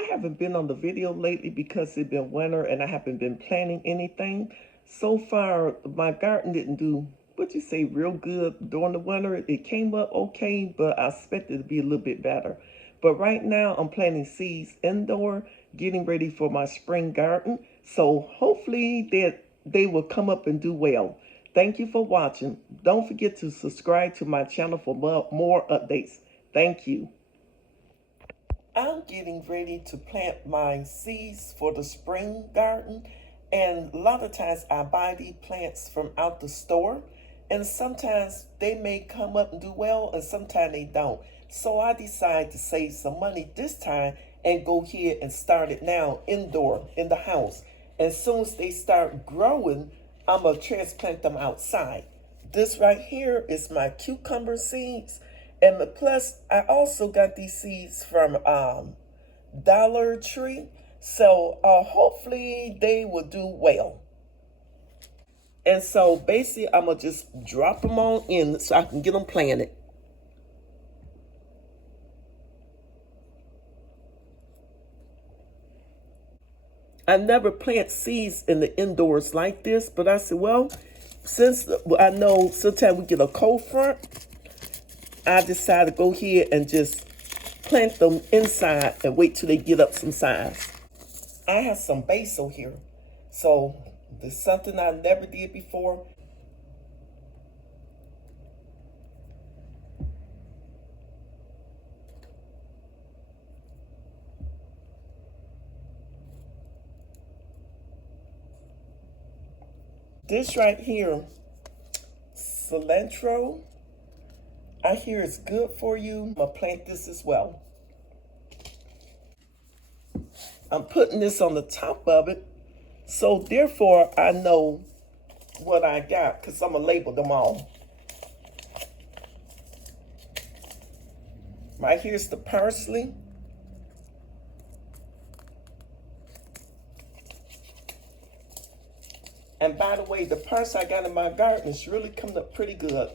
I haven't been on the video lately because it's been winter and I haven't been planting anything. So far, my garden didn't do, what you say, real good during the winter. It came up okay, but I expected it to be a little bit better. But right now, I'm planting seeds indoor, getting ready for my spring garden. So hopefully they will come up and do well. Thank you for watching. Don't forget to subscribe to my channel for more updates. Thank you. I'm getting ready to plant my seeds for the spring garden, and a lot of times I buy these plants from out the store, and sometimes they may come up and do well, and sometimes they don't. So I decided to save some money this time and go ahead and start it now indoor in the house. As soon as they start growing, I'm gonna transplant them outside. This right here is my cucumber seeds. And plus, I also got these seeds from Dollar Tree. So hopefully they will do well. And so basically, I'm going to just drop them on in so I can get them planted. I never plant seeds in the indoors like this, but I said, well, since I know sometimes we get a cold front, I decided to go ahead and just plant them inside and wait till they get up some size. I have some basil here. So there's something I never did before. This right here, cilantro, I hear it's good for you. I'm gonna plant this as well. I'm putting this on the top of it, so therefore I know what I got because I'm gonna label them all. Right here's the parsley. And by the way, the parsley I got in my garden is really coming up pretty good.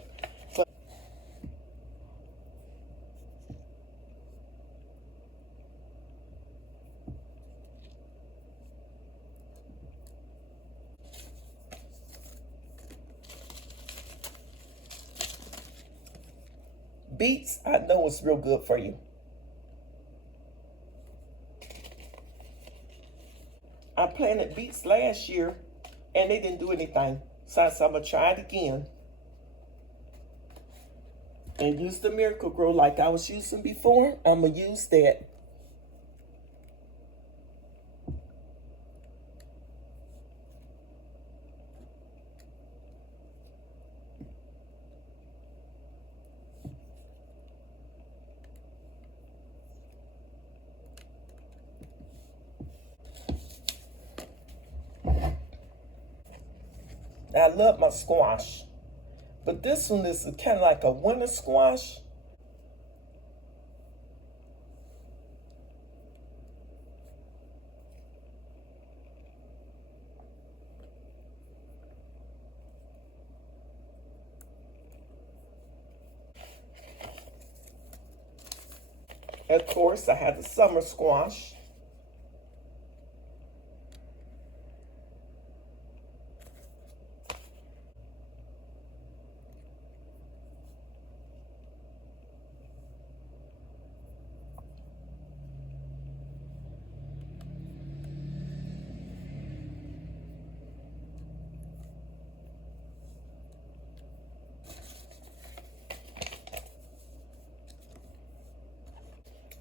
Beets, I know it's real good for you. I planted beets last year and they didn't do anything. So I'm gonna try it again. And use the Miracle-Gro like I was using before. I'm gonna use that. I love my squash, but this one is kind of like a winter squash. Of course, I have the summer squash.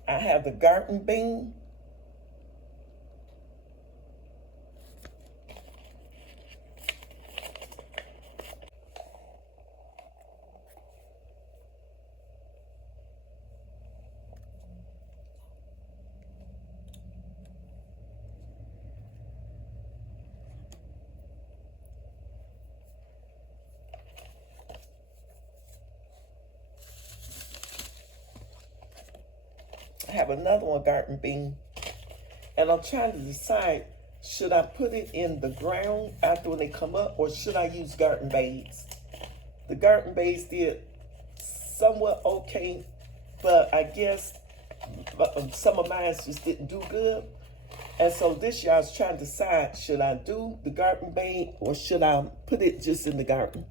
I have the garden bean. I have another one, garden bean. And I'm trying to decide, should I put it in the ground after when they come up, or should I use garden beds? The garden beds did somewhat okay, but I guess some of mine just didn't do good. And so this year I was trying to decide, should I do the garden bed or should I put it just in the garden?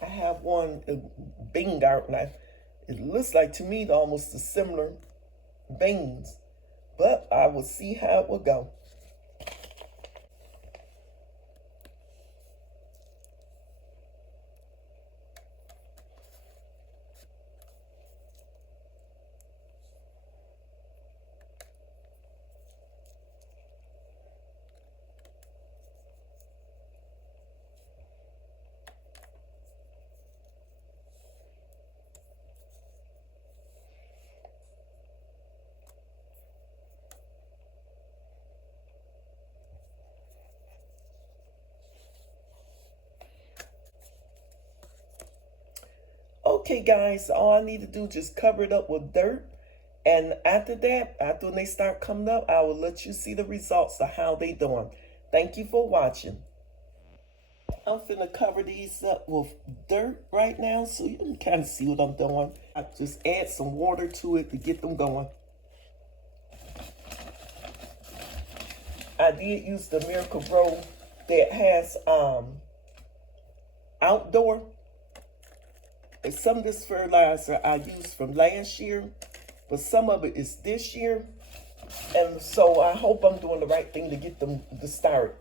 I have one, a bean garden. It looks like to me almost a similar beans, but I will see how it will go. Okay, guys, all I need to do is just cover it up with dirt. And after that, after when they start coming up, I will let you see the results of how they doing. Thank you for watching. I'm finna cover these up with dirt right now so you can kind of see what I'm doing. I just add some water to it to get them going. I did use the Miracle-Gro that has outdoor. And some of this fertilizer I used from last year, but some of it is this year. And so I hope I'm doing the right thing to get them to start.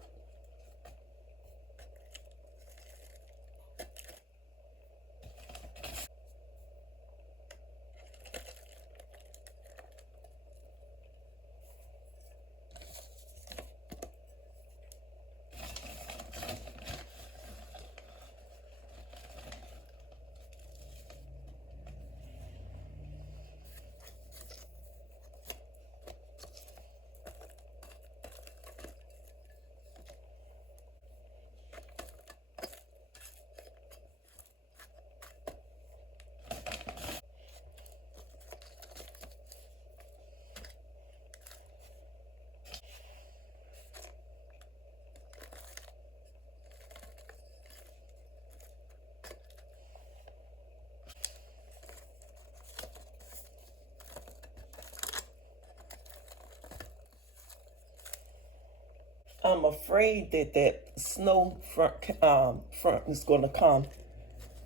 I'm afraid that that snow front is going to come.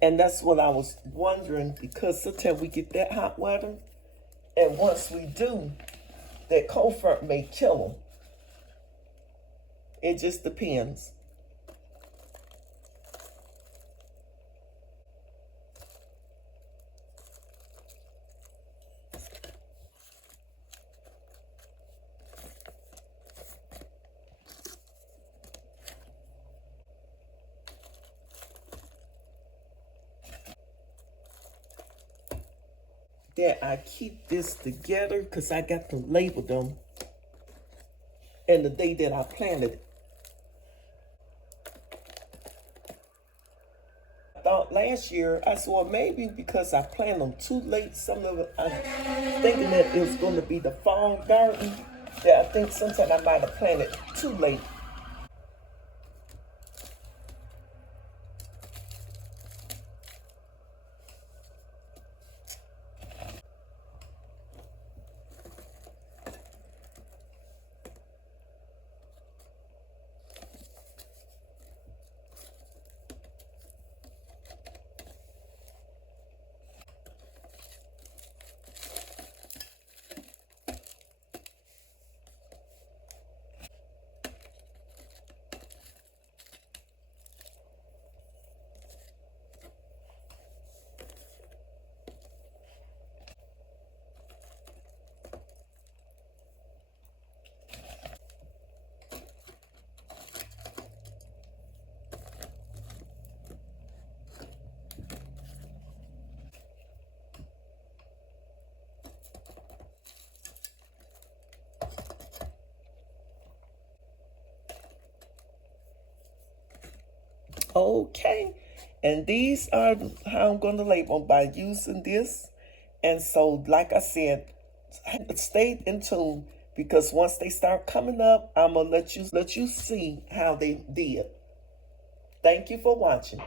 And that's what I was wondering, because sometimes we get that hot weather. And once we do, that cold front may kill them. It just depends. That I keep this together because I got to label them and the day that I planted it. I thought last year, I said, well, maybe because I planted them too late, some of it, I'm thinking that it was going to be the fall garden, that I think sometimes I might have planted too late. Okay, and these are how I'm going to label them, by using this And so, like I said, stay in tune because once they start coming up, I'm gonna let you see how they did. Thank you for watching.